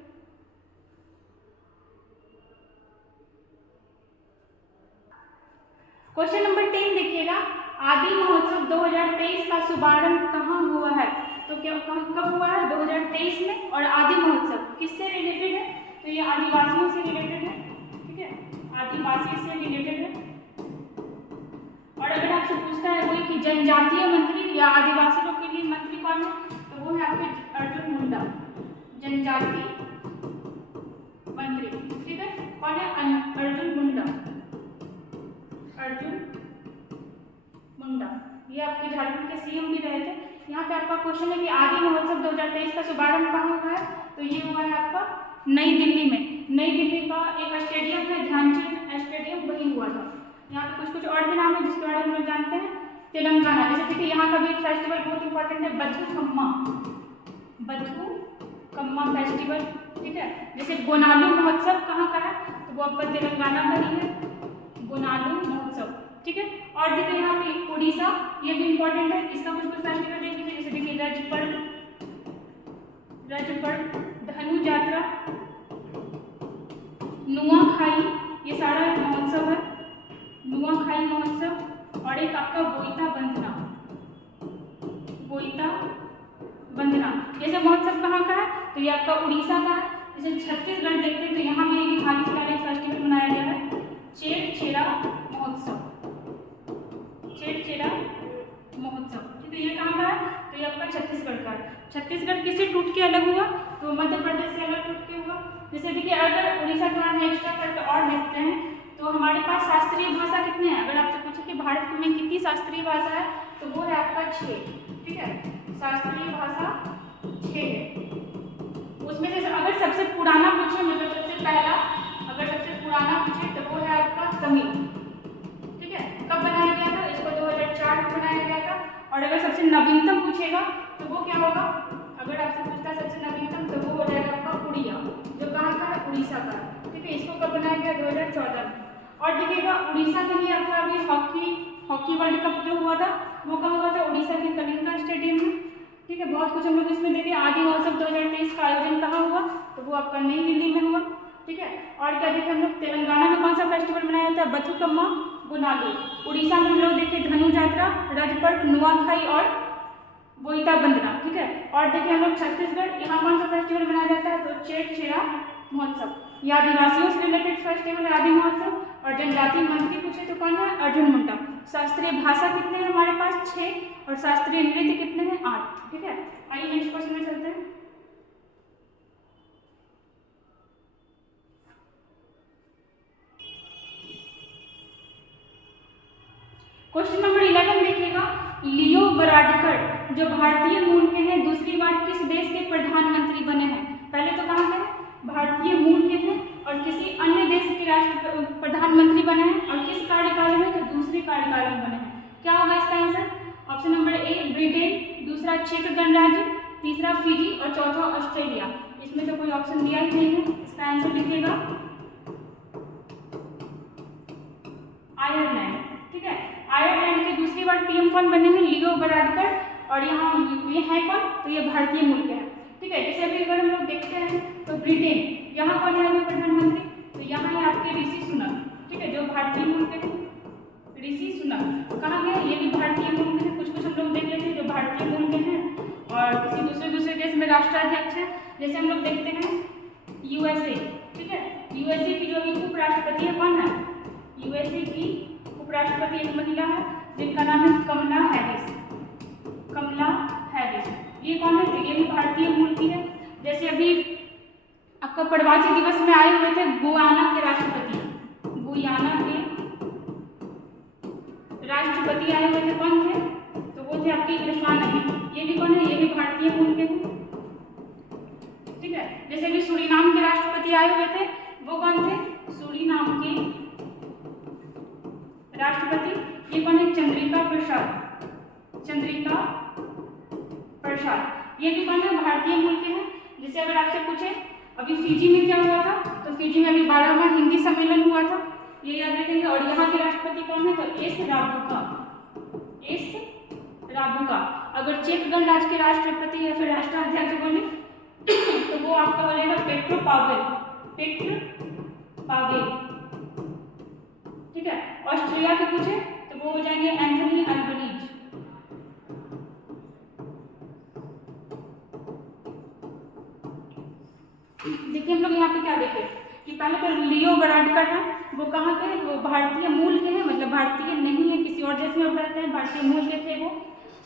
क्वेश्चन नंबर 10 देखिएगा, आदि महोत्सव 2023 का शुभारंभ कहाँ हुआ है? तो क्या कब हुआ है? 2023 में। और आदि महोत्सव किससे रिलेटेड है? तो ये आदिवासियों से रिलेटेड है, ठीक है, आदिवासी से रिलेटेड है। और अगर आपसे पूछता है कोई कि जनजातीय मंत्री या आदिवासी लोग के लिए मंत्री कौन है, तो वो है आपके अर्जुन मुंडा, जनजातीय मंत्री, ठीक है, कौन है? अर्जुन मुंडा, अर्जुन मुंडा। ये आपके झारखंड के सीएम भी रहे थे। यहाँ पे आपका क्वेश्चन है कि आदि महोत्सव 2023 का शुभारंभ कहाँ हुआ है? तो ये हुआ है आपका नई दिल्ली में। नई दिल्ली का एक स्टेडियम है, ध्यानचंद स्टेडियम, वही हुआ था। यहाँ पे कुछ कुछ और भी नाम है जिसके बारे में हम लोग जानते हैं। तेलंगाना, जैसे देखिए यहाँ का भी एक फेस्टिवल बहुत इंपॉर्टेंट है, बथुकम्मा, बथुकम्मा फेस्टिवल, ठीक है। जैसे गोनालू महोत्सव कहाँ का है? तो वो आपका तेलंगाना का ही है, गोनालू महोत्सव, ठीक है। और देखिए यहाँ पे उड़ीसा, ये भी इंपॉर्टेंट है, इसका कुछ कुछ फेस्टिवल देख लीजिए। जैसे देखिए रजपर्व, धनु यात्रा, नुआखाई, ये सारा महोत्सव है, नुआखाई महोत्सव। और एक आपका बोईता बंदना, बोईता बंदना, ये सब महोत्सव कहाँ का है? तो ये आपका उड़ीसा का है। जैसे छत्तीसगढ़ देखते हैं तो यहाँ में भी हाल ही फिलहाल एक फेस्टिवल मनाया गया है, चेरचेरा महोत्सव, चेरचेरा महोत्सव, ठीक है। ये कहाँ का है? तो ये आपका छत्तीसगढ़ का है। छत्तीसगढ़ किससे टूट के अलग हुआ? तो मध्य प्रदेश से अलग टूट के हुआ। जैसे देखिए अगर उड़ीसा के बारे में एक्स्ट्रा फैक्ट और देखते हैं तो हमारे पास शास्त्रीय भाषा कितने हैं? अगर आपसे पूछे कि भारत में कितनी शास्त्रीय भाषा है, तो वो है आपका 6, ठीक है, शास्त्रीय भाषा 6 है। उसमें से अगर सबसे पुराना पूछे, मतलब सबसे पहला अगर सबसे पुराना पूछे तो वो है आपका तमिल, ठीक है। कब बनाया गया था? इसको 2004 में बनाया गया था। और अगर सबसे नवीनतम पूछेगा तो वो क्या होगा? अगर आपसे पूछता है सबसे नवीनतम तो वो हो जाएगा आपका उड़िया, जो कहाँ का है? उड़ीसा का, ठीक है। इसको कब बनाया गया? 2014 में। और देखिएगा उड़ीसा में ही आपका अभी हॉकी वर्ल्ड कप जो हुआ था वो कहाँ हुआ था? उड़ीसा के कलिंगा स्टेडियम में, ठीक है। बहुत कुछ हम लोग इसमें देखिए। आदि महोत्सव 2023 का आयोजन कहाँ हुआ? तो वो आपका नई दिल्ली में हुआ, ठीक है। और क्या देखिए हम लोग तेलंगाना में कौन सा फेस्टिवल मनाया जाता है? बथुकम्मा गोनालू। उड़ीसा में हम लोग देखिए धनु यात्रा, रजपर्व, नुआखाई और बोईता बंदना, ठीक है। और देखिए हम लोग छत्तीसगढ़, यहाँ कौन सा फेस्टिवल मनाया जाता है? तो चेरचेरा महोत्सव। यह आदिवासियों से रिलेटेड फेस्टिवल है आदि महोत्सव। और जनजातीय मंत्री पूछे तो कौन है? अर्जुन मुंडा। शास्त्रीय भाषा कितने हैं हमारे पास? 6। और शास्त्रीय नृत्य कितने हैं? 8, ठीक है। आइए नेक्स्ट क्वेश्चन में चलते हैं। क्वेश्चन नंबर 11 देखिएगा। लियो वराडकर जो भारतीय मूल के हैं दूसरी बार किस देश के प्रधानमंत्री बने हैं? पहले तो कहाँ के? भारतीय मूल के हैं और किसी अन्य देश के प्रधानमंत्री बने हैं। और किस कार्यकाल में? तो दूसरे कार्यकाल में बने हैं। क्या होगा इसका answer? Option number A Britain, दूसरा चेक गणराज्य, तीसरा फिजी और चौथा ऑस्ट्रेलिया। इसमें तो कोई ऑप्शन दिया ही नहीं है। इसका आंसर लिखिएगा आयरलैंड, ठीक है। आयरलैंड के दूसरी बार पीएम कौन बने हैं? लियो वराडकर। और यहाँ ये है कौन? तो ये भारतीय मूल के हैं, ठीक है। जैसे अभी अगर हम लोग देखते हैं तो ब्रिटेन, यहाँ कौन है अभी प्रधानमंत्री? तो यहाँ है आपके ऋषि सुनक, ठीक है, जो भारतीय मूल के हैं। ऋषि सुनक कहाँ गए? ये भी भारतीय मूल के हैं। कुछ कुछ हम लोग देख लेते हैं जो भारतीय मूल के हैं और किसी दूसरे देश में राष्ट्राध्यक्ष है। जैसे हम लोग देखते हैं यूएसए, ठीक है। यूएसए की जो अभी उपराष्ट्रपति है कौन है? यूएसए की उपराष्ट्रपति एक महिला है जिनका नाम है कमला हैरिस, कमला हैरिस। ये कौन है? तो ये भी भारतीय मूल की है। जैसे अभी आपका प्रवासी दिवस में आए हुए थे गुयाना के राष्ट्रपति, गुयाना के राष्ट्रपति आए हुए थे, कौन थे? तो वो थे आपके इरफान अली। ये भी कौन है? ये भी भारतीय मूल के हैं, ठीक है। जैसे अभी सूरीनाम के राष्ट्रपति आए हुए थे, वो कौन थे? सूरीनाम के राष्ट्रपति, ये कौन है? चंद्रिका प्रसाद, चंद्रिका प्रसाद। ये भी कौन है? भारतीय मूल के हैं। जैसे अगर आपसे पूछे अभी फिजी में क्या हुआ था, तो फिजी में अभी 12वां हिंदी सम्मेलन हुआ था, ये याद रखेंगे। और यहाँ के राष्ट्रपति कौन है? तो एस राबुका, एस राबुका। अगर चेक गणराज्य के राष्ट्रपति या फिर राष्ट्राध्यक्ष बोले तो वो आपका बनेगा पेट्रो पावेल, पेट्रो पावेल, ठीक है। ऑस्ट्रेलिया के पूछे तो वो हो जाएंगे एंथनी अल्बनीज। देखिए हम लोग यहाँ पे क्या देखे कि पहले तो लियो वाराडकर है, वो कहाँ के हैं, वो भारतीय मूल के हैं, मतलब भारतीय नहीं है, किसी और देश में रहते हैं, भारतीय मूल के थे। वो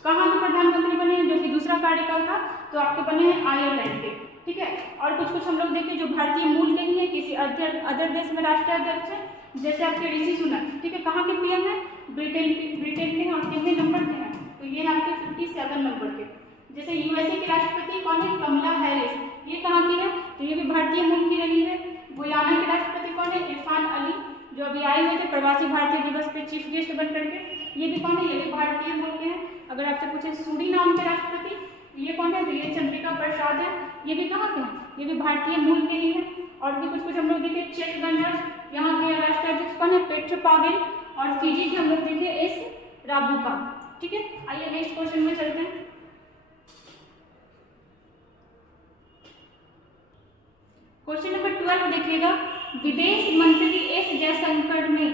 कहाँ के प्रधानमंत्री बने हैं, जो कि दूसरा कार्यकाल था, तो आपके बने हैं आयरलैंड के, ठीक है। और कुछ कुछ हम लोग देखें जो भारतीय मूल के ही है, किसी अदर देश में राष्ट्रीय अध्यक्ष है, जैसे आपके ऋषि सुनक, ठीक है, कहाँ के पीएम है, ब्रिटेन के हैं, और कितने नंबर के हैं, तो ये आपके 57 नंबर के। जैसे यूएसए के राष्ट्रपति कौन है, कमला हैरिस, ये कहाँ की है, तो ये भी भारतीय मूल की रही है। गुयाना के राष्ट्रपति कौन है, इरफान अली, जो अभी आए हुए थे प्रवासी भारतीय दिवस पे चीफ गेस्ट बन करके, ये भी कौन है, ये भी भारतीय मूल के हैं। अगर आपसे पूछे सूरीनाम के राष्ट्रपति, ये कौन है, तो ये चंद्रिका प्रसाद है, ये भी कहाँ के हैं, ये भी भारतीय मूल के ही है। और भी कुछ कुछ हम लोग देखे, चेक गणराज्य, यहाँ के राष्ट्राध्यक्ष कौन है, पेट्रो पावेल, और फिजी के हम लोग देखे एस राबुका, ठीक है। आइए नेक्स्ट क्वेश्चन में चलते हैं। क्वेश्चन नंबर 12 देखिएगा, विदेश मंत्री एस जयशंकर ने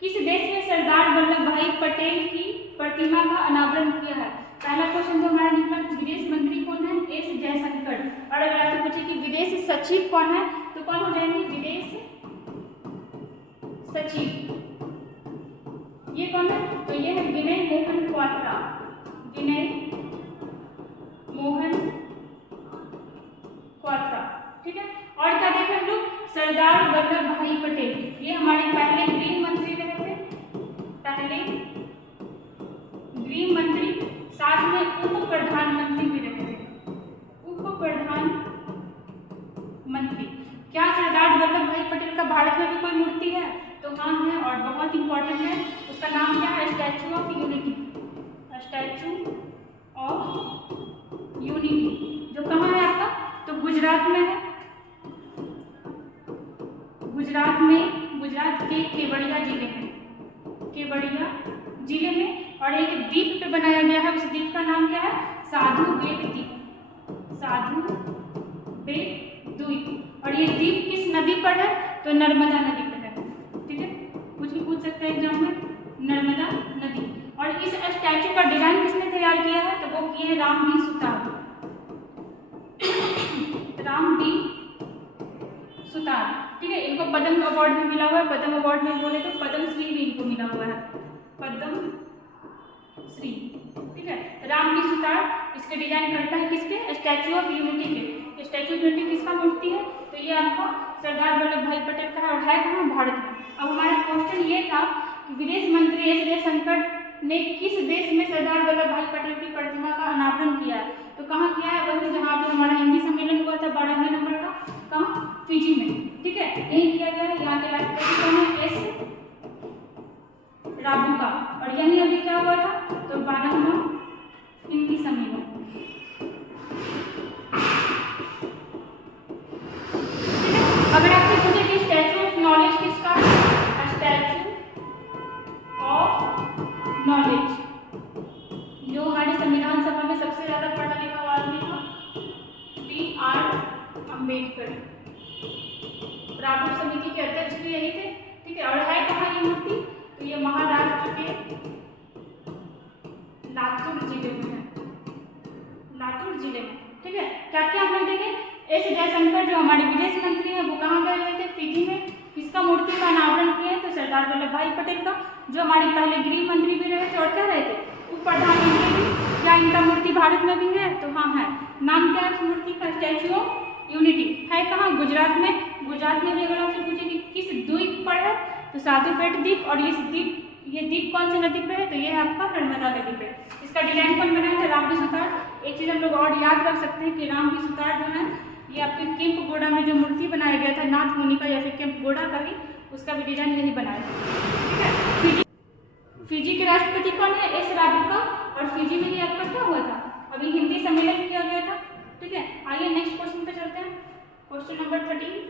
किस देश में सरदार वल्लभ भाई पटेल की प्रतिमा का अनावरण किया है। पहला क्वेश्चन तो हमारा निकला, विदेश मंत्री कौन है, एस जयशंकर। और अगर आपसे पूछे कि विदेश सचिव कौन है, तो कौन हो जाएंगे, विदेश सचिव, ये कौन है, तो ये है विनय मोहन क्वात्रा, विनय मोहन क्वात्रा, ठीक है। और क्या देखें हम लोग, सरदार वल्लभ भाई पटेल, ये हमारे पहले गृह मंत्री रहे थे, पहले गृह मंत्री, साथ में उप प्रधानमंत्री भी रहे थे, उप प्रधानमंत्री। क्या सरदार वल्लभ भाई पटेल का भारत में भी कोई मूर्ति है, तो हाँ है, और बहुत इंपॉर्टेंट है, उसका नाम क्या है, statue of unity, statue of unity, जो कहाँ है आपका, तो गुजरात में है, गुजरात के केवड़िया जिले में, केवड़िया जिले में। और एक द्वीप पे बनाया गया है, उस द्वीप का नाम क्या है, साधु बेट द्वीप, साधु बेट द्वीप। और ये द्वीप किस नदी पर है, तो नर्मदा नदी पर है, ठीक है, कुछ भी पूछ सकते हैं एग्जाम में, नर्मदा नदी। और इस स्टैचू का डिजाइन किसने तैयार किया है, तो वो किए राम बी सुतार, राम बी सुतार, ठीक है। इनको पद्म अवार्ड भी मिला हुआ है, पद्म अवार्ड में बोले तो पद्म श्री भी इनको मिला हुआ है, पद्म श्री, ठीक है। राम बी सुतार इसके डिजाइन करता है, किसके, स्टैचू ऑफ यूनिटी के। स्टैचू ऑफ यूनिटी किसका मूर्ति है, तो ये आपका सरदार वल्लभ भाई पटेल का है, और है कहाँ, भारत में। अब हमारा क्वेश्चन ये था कि विदेश मंत्री एस जयशंकर ने किस देश में सरदार वल्लभ भाई पटेल की प्रतिमा का अनावरण किया है, तो कहाँ किया है, वही जहाँ पे हमारा हिंदी सम्मेलन हुआ था 12वें नंबर का, कहाँ, फिजी में, ठीक है, यही किया गया है। यहाँ के राष्ट्रपति कौन है, एस राबुका, और यही अभी क्या हुआ था, तो 12वां हिंदी सम्मेलन। अगर आपसे पूछे कि स्टैचू ऑफ नॉलेज किसका है, स्टैचू ऑफ नॉलेज, जो हमारे संविधान सभा में सबसे ज्यादा पढ़ा लिखा आदमी था, B.R. अम्बेडकर, प्रारूप समिति के अध्यक्ष भी यही थे, ठीक है। और है कहाँ ये मूर्ति, तो ये महाराष्ट्र के लातूर जिले में है, लातूर जिले में, ठीक है। क्या क्या हम लोग देखें, एस जयशंकर जो हमारे विदेश मंत्री हैं, वो कहाँ गए हुए थे, फिजी में। किसका मूर्ति का अनावरण किया है, तो सरदार वल्लभ भाई पटेल का, जो हमारे पहले गृह मंत्री भी रहे थे, और क्या रहे थे, उप प्रधानमंत्री भी। क्या इनका मूर्ति भारत में भी है, तो हाँ है। नाम क्या है इस मूर्ति का, स्टैचू ऑफ यूनिटी, है कहाँ, गुजरात में। गुजरात में भी अगर आपसे पूछे कि किस द्वीप पर है, तो साधु बेट द्वीप। और ये द्वीप कौन सी नदी पे है, तो ये है आपका नर्मदा नदी पे। इसका डिजाइन कौन बनाया था, राम बी सुतार। एक चीज़ हम लोग और याद रख सकते हैं कि राम बी सुतार जो है, ये आपके केम्प गोड़ा में जो मूर्ति बनाया गया था नाथ मुनि का, या फिर केम्प गोड़ा का ही, उसका भी डिजाइन यही बनाया था, ठीक है। फिजी के राष्ट्रपति कौन है, एस राबुका। और फिजी में ही आपका क्या हुआ था, अभी हिंदी सम्मेलन किया गया था, ठीक है। आइए नेक्स्ट क्वेश्चन पे चलते हैं, क्वेश्चन नंबर 13।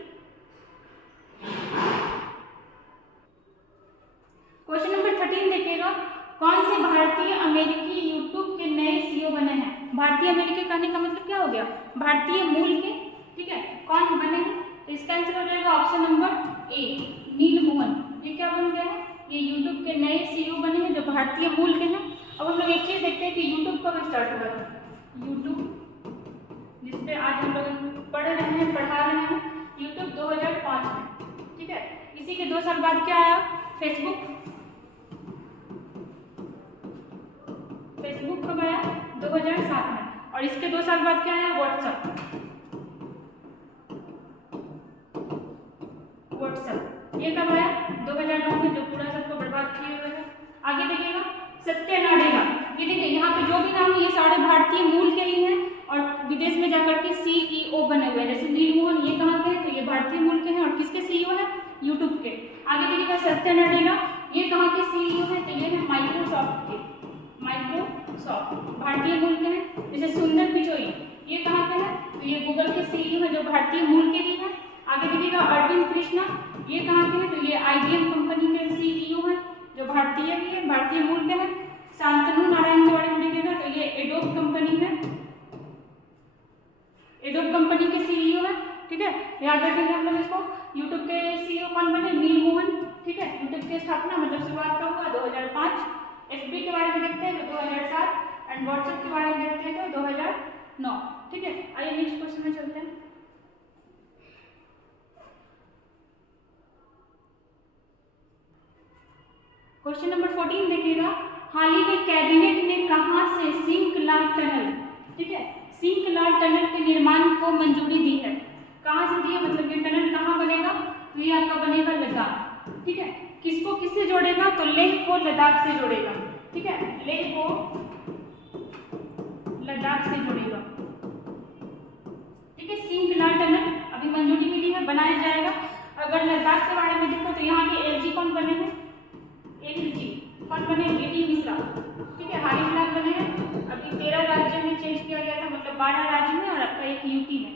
क्वेश्चन नंबर 13 देखिएगा, कौन से भारतीय अमेरिकी यूट्यूब के नए सीईओ बने हैं। भारतीय अमेरिकी कहने का मतलब क्या हो गया, भारतीय मूल के, ठीक है। कौन बने हैं, तो इसका आंसर हो जाएगा ऑप्शन नंबर ए, नील मोहन। ये क्या बन गया है, ये यूट्यूब के नए सीईओ बने हैं जो भारतीय मूल के हैं। अब हम लोग एक चीज़ देखते हैं कि यूट्यूब कब स्टार्ट हुआ था। यूट्यूब जिस पे आज हम लोग पढ़ रहे हैं, पढ़ा रहे हैं, यूट्यूब 2005 में, ठीक है। इसी के 2 साल बाद क्या आया, फेसबुक। फेसबुक कब आया, 2007 में। और इसके 2 साल बाद क्या आया, व्हाट्सएप। ये कब आया, 2009 में, जो पूरा सबको बर्बाद किए हुए है। आगे देखिएगा, सत्य नाडेला। ये देखिए यहाँ पे जो भी नाम है ये सारे भारतीय मूल के ही हैं और विदेश में जाकर के सीईओ बने हुए हैं। जैसे नीलमोहन, ये कहाँ के हैं, तो ये भारतीय मूल के हैं और किसके सीईओ हैं, यूट्यूब के। आगे देखिएगा, सत्य नाडेला, ये कहाँ के सीईओ हैं, तो ये है माइक्रोसॉफ्ट के। माइक्रोसॉफ्ट भारतीय मूल के हैं। जैसे सुंदर पिचोई, ये कहाँ के हैं, तो ये गूगल के सीईओ हैं जो भारतीय मूल के ही हैं। आगे देखिएगा, अरविंद कृष्णा, ये कहाँ के हैं, तो ये IBM कंपनी के सीईओ हैं जो भारतीय ही है, भारतीय मूल के हैं। शांतनु नारायण के बारे में देखिएगा, तो ये एडोब कंपनी है, एडोब कंपनी के सीईओ है, ठीक है। याद रखेंगे हम लोग इसको। यूट्यूब के सीईओ कौन बने, नीलमोहन, ठीक है। यूट्यूब की स्थापना मतलब शुरुआत कब हुआ, 2005। FB के बारे में देखते हैं तो 2007 एंड व्हाट्सएप के बारे में देखते हैं तो 2009, ठीक है। आइए नेक्स्ट क्वेश्चन में चलते हैं। क्वेश्चन नंबर 14 देखिएगा, हाल ही में कैबिनेट ने कहां से सिंकलार टनल, ठीक है, सिंकलार टनल के निर्माण को मंजूरी दी है। कहां से दी है, मतलब ये टनल कहां बनेगा, तो ये आपका बनेगा लद्दाख, ठीक है। किसको किससे जोड़ेगा, तो लेह को लद्दाख से जोड़ेगा, ठीक है। लेह को लद्दाख से जोड़ेगा, ठीक है। सिंकलार टनल अभी मंजूरी मिली है, बनाया जाएगा। अगर लद्दाख के बारे में देखो तो यहाँ के LG कौन बने हैं, LG कौन बने, AD मिश्रा, ठीक है। हाल ही फिलहाल बने हैं। अभी 13 राज्य में चेंज किया गया था, मतलब 12 राज्य में और आपका एक यूपी में।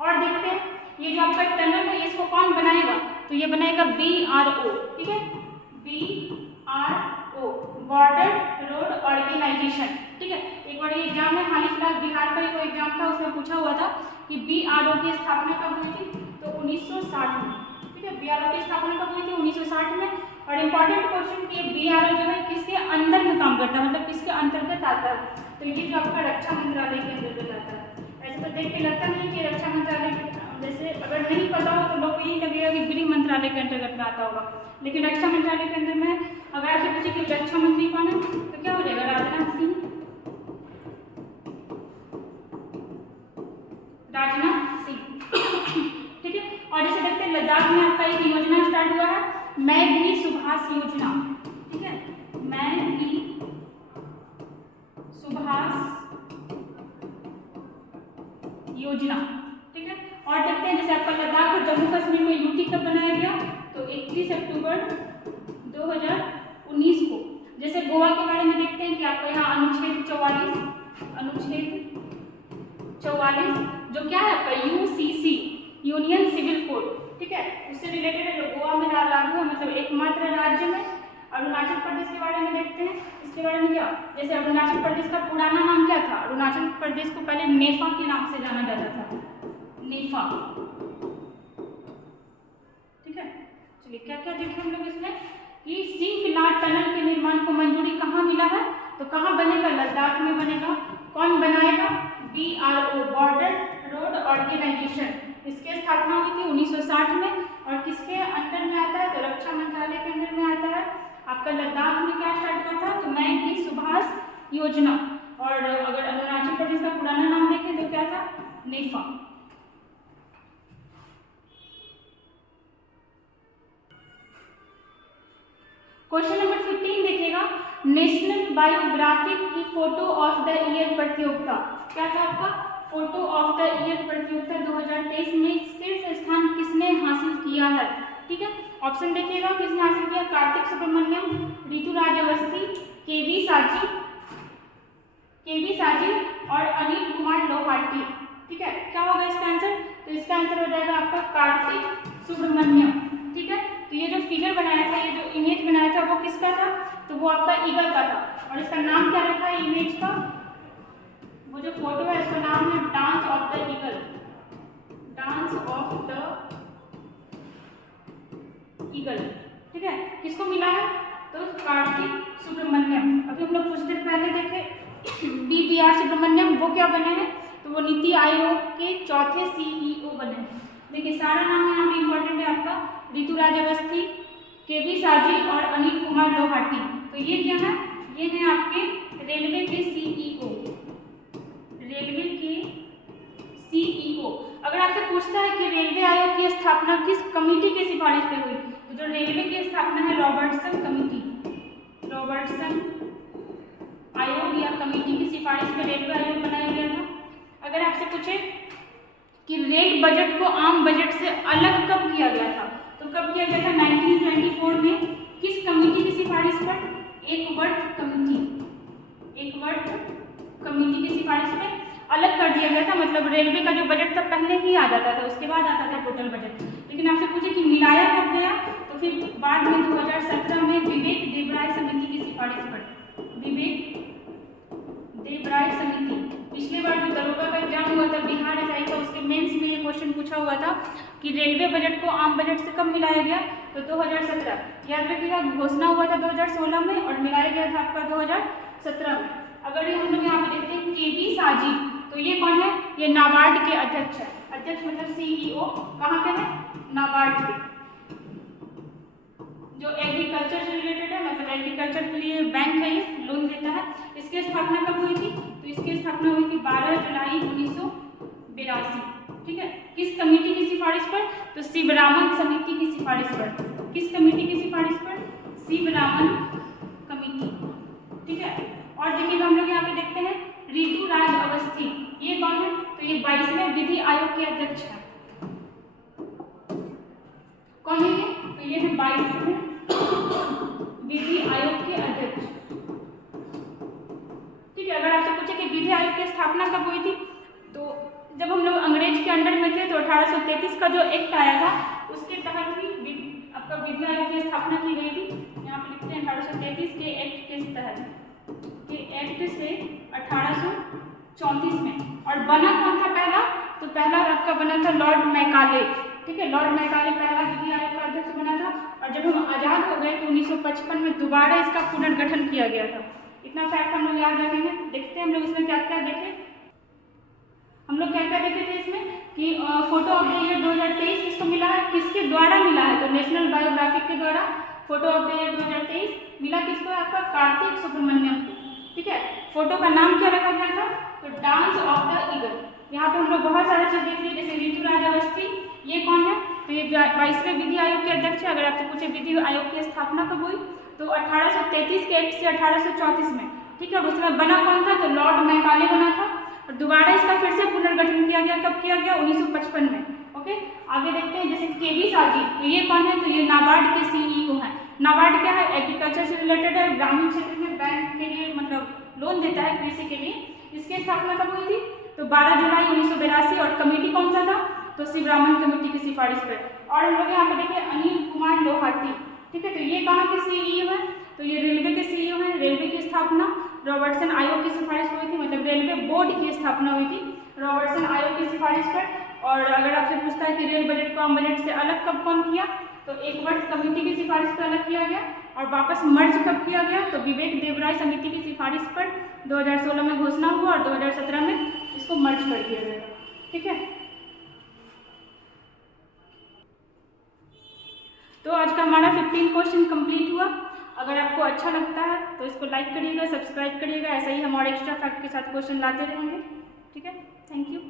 और देखते हैं ये जो आपका टनल है इसको कौन बनाएगा, तो ये बनाएगा BRO, ठीक है। BRO बॉर्डर रोड ऑर्गेनाइजेशन, ठीक है। एक बार ये एग्जाम में हाल ही फिलहाल बिहार का कोई एग्जाम था, उसमें पूछा हुआ था कि BRO की स्थापना कब हुई थी, तो 1960 में, ठीक है। BRO की स्थापना कब हुई थी, 1960 में। और इम्पॉर्टेंट क्वेश्चन कि BRO जो है किसके अंदर में काम करता है, मतलब किसके अंतर्गत आता है, तो ये जो आपका रक्षा मंत्रालय के अंतर्गत आता है। ऐसे तो देख के लगता नहीं कि रक्षा मंत्रालय के, जैसे अगर नहीं पता हो तो लोग को यही लगेगा कि गृह मंत्रालय के अंतर्गत में आता होगा, लेकिन रक्षा मंत्रालय के अंदर में अगर आपसे पूछे कि रक्षा मंत्री कौन है तो क्या हो जाएगा, राजनाथ सिंह, राजनाथ सिंह, ठीक है। और जैसे देखते हैं लद्दाख में आपका एक योजना स्टार्ट हुआ है, मैं भी सुभाष योजना, ठीक है। मैं भी सुभाष योजना, ठीक है। और देखते हैं जैसे आपका लद्दाख और जम्मू कश्मीर में यूटी कब बनाया गया, तो 31 अक्टूबर 2019 को। जैसे गोवा के बारे में देखते हैं कि आपका यहाँ अनुच्छेद 44 जो क्या है आपका UCC यूनियन सिविल कोड, ठीक है, उससे रिलेटेड है, जो गोवा में लागू है, मतलब एकमात्र राज्य में। अरुणाचल प्रदेश के बारे में देखते हैं, इसके बारे में क्या, जैसे अरुणाचल प्रदेश का पुराना नाम क्या था, अरुणाचल प्रदेश को पहले नेफा के नाम से जाना जाता था, नेफा, ठीक है। चलिए क्या क्या देखें हम लोग इसमें कि सिंकलार टनल के निर्माण को मंजूरी कहाँ मिला है, तो कहाँ बनेगा, लद्दाख में बनेगा। कौन बनाएगा, BRO बॉर्डर रोड ऑर्गेनाइजेशन। इसकी स्थापना हुई थी 1960 में और किसके अंदर में आता है, तो रक्षा मंत्रालय के अंदर में आता है। आपका लद्दाख में क्या स्टार्ट हुआ था, तो मैं भी सुभाष योजना। और अगर अरुणाचल प्रदेश का पुराना नाम देखें तो क्या था, नेफा। क्वेश्चन नंबर 15 देखिएगा, नेशनल बायोग्राफिक की फोटो ऑफ द ईयर प्रतियोगिता। क्या था आपका, फोटो ऑफ द ईयर प्रतियोगिता 2023 में शीर्ष स्थान किसने हासिल किया है, ठीक है। ऑप्शन देखिएगा किसने हासिल किया, कार्तिक सुब्रमण्यम, ऋतुराज अवस्थी, केवी साजी और अनिल कुमार लोहाटी, ठीक है। क्या होगा इसका आंसर, तो इसका आंसर हो जाएगा आपका कार्तिक सुब्रमण्यम, ठीक है। तो ये जो फिगर बनाया था, ये जो इमेज बनाया था वो किसका था, तो वो आपका ईगल का था। और इसका नाम क्या रखा है इमेज का, वो जो फोटो है इसका नाम है dance of the eagle, dance of the eagle, ठीक है। किसको मिला है, तो कार्तिक सुब्रमण्यम। अभी हम लोग कुछ देर पहले देखे BVR सुब्रमण्यम, वो क्या बने हैं, तो वो नीति आयोग के चौथे CEO बने हैं। देखिए सारा नाम यहाँ पे इम्पोर्टेंट है आपका, ऋतुराज अवस्थी, KV साजी और अनिल कुमार लोहाटी। तो ये क्या है, ये है आपके रेलवे के CEO, रेलवे के CEO। अगर आपसे पूछता है कि रेलवे आयोग की स्थापना किस कमेटी की सिफारिश पे हुई, तो जो रेलवे की स्थापना है रॉबर्टसन कमेटी, रॉबर्टसन आयोग या कमेटी की सिफारिश पे रेलवे आयोग बनाया गया था। अगर आपसे पूछे कि रेल बजट को आम बजट से अलग कब किया गया था, तो कब किया गया था, 1924 में। किस कमेटी की सिफारिश पर, एकवर्थ कमेटी, एकवर्थ कमेटी की सिफारिश पे अलग कर दिया गया था। मतलब रेलवे का जो बजट था पहले ही आ जाता था, उसके बाद आता था टोटल बजट। लेकिन आपसे पूछे कि मिलाया कब गया, तो फिर बाद में 2017 में विवेक देबराय समिति की सिफारिश पर, विवेक देबराय समिति। पिछले बार जो दरोगा का एग्जाम हुआ था बिहार SI का, उसके मेंस में ये क्वेश्चन पूछा हुआ था कि रेलवे बजट को आम बजट से कब मिलाया गया, तो 2017। याद रखिएगा घोषणा हुआ था 2016 में और मिलाया गया था आपका 2017 में। अगर ये हम लोग यहाँ पे देखते हैं KV साजी, तो ये कौन है, ये नाबार्ड के अध्यक्ष है। अध्यक्ष मतलब CEO, कहाँ के हैं, नाबार्ड के, जो एग्रीकल्चर से रिलेटेड है, मतलब एग्रीकल्चर के लिए बैंक है, ये लोन देता है। इसकी स्थापना कब हुई थी, तो इसकी स्थापना हुई थी 12 जुलाई 1982। ठीक है, किस कमेटी की सिफारिश पर, तो शिवरामन समिति की सिफारिश पर। किस कमेटी की सिफारिश पर, शिवरामन कमेटी। ठीक है, और देखिएगा हम लोग यहाँ पे देखते हैं ऋतुराज अवस्थी, ये कौन है, तो ये 22वें विधि आयोग के अध्यक्ष है। कौन है ये, तो ये है 22वें विधि आयोग के अध्यक्ष। ठीक है, अगर आपसे पूछे कि विधि आयोग की स्थापना कब हुई थी, तो जब हम लोग अंग्रेज के अंडर में थे तो 1833 का जो एक्ट आया था उसके तहत ही आपका विधि आयोग की स्थापना की गई थी। यहाँ पे लिखते हैं 1833 के एक्ट के तहत, के एक्ट से 1834 में। और बना कौन था पहला, तो पहला आपका बना था लॉर्ड मैकाले। ठीक है, लॉर्ड मैकाले पहला विधि आयोग का अध्यक्ष बना था। और जब हम आज़ाद हो गए तो 1955 में दोबारा इसका पुनर्गठन किया गया था। इतना फैक्ट हम लोग याद रखेंगे। देखते हैं हम लोग इसमें क्या क्या देखे, हम लोग क्या क्या देखे थे इसमें कि फोटो ऑफ द ईयर 2023 किसको मिला है, किसके द्वारा मिला है, तो नेशनल बायोग्राफिक के द्वारा फोटो ऑफ द ईयर 2023 मिला किसको, आपका कार्तिक सुब्रमण्यम को। ठीक है, फोटो का नाम क्या रखा गया था, तो डांस ऑफ द ईगल। यहाँ पे हम लोग बहुत सारा चीज देख लिए, जैसे ऋतुराज अवस्थी, ये कौन है, तो ये 22वें विधि आयोग के अध्यक्ष है। अगर आपसे पूछे विधि आयोग की स्थापना कब हुई, तो 1833 के एक्ट से 1834 में। ठीक है, और उसमें बना कौन था, तो लॉर्ड मैकाले बना था। और दोबारा इसका फिर से पुनर्गठन किया गया, कब किया गया, 1955 में। ओके, आगे देखते हैं जैसे KV साजी, तो ये कौन है, तो ये नाबार्ड के CEO हैं। नाबार्ड क्या है, एग्रीकल्चर से रिलेटेड है, ग्रामीण क्षेत्र में बैंक के लिए मतलब लोन देता है कृषि के लिए। इसकी स्थापना कब हुई थी, तो 12 जुलाई 1982। और कमेटी कौन सा था, तो शिवरामन कमेटी की सिफारिश पर। और हम लोग यहाँ पे देखिए अनिल कुमार लोहाटी। ठीक है, तो ये कहाँ के CEO है, तो ये रेलवे के CEO हैं। रेलवे की स्थापना रॉबर्टसन आयोग की सिफारिश हुई थी, मतलब रेलवे बोर्ड की स्थापना हुई थी रॉबर्टसन आयोग की सिफारिश पर। और अगर आपसे पूछता है कि रेल बजट को आम बजट से अलग कब कौन किया, तो एकवर्थ कमेटी की सिफारिश पर अलग किया गया। और वापस मर्ज कब किया गया, तो विवेक देबराय समिति की सिफारिश पर 2016 में घोषणा हुआ और 2017 में इसको मर्ज कर दिया गया। ठीक है, तो आज का हमारा 15 क्वेश्चन कंप्लीट हुआ। अगर आपको अच्छा लगता है तो इसको लाइक करिएगा, सब्सक्राइब करिएगा। ऐसा ही हम और एक्स्ट्रा फैक्ट के साथ क्वेश्चन लाते रहेंगे। ठीक है, थैंक यू।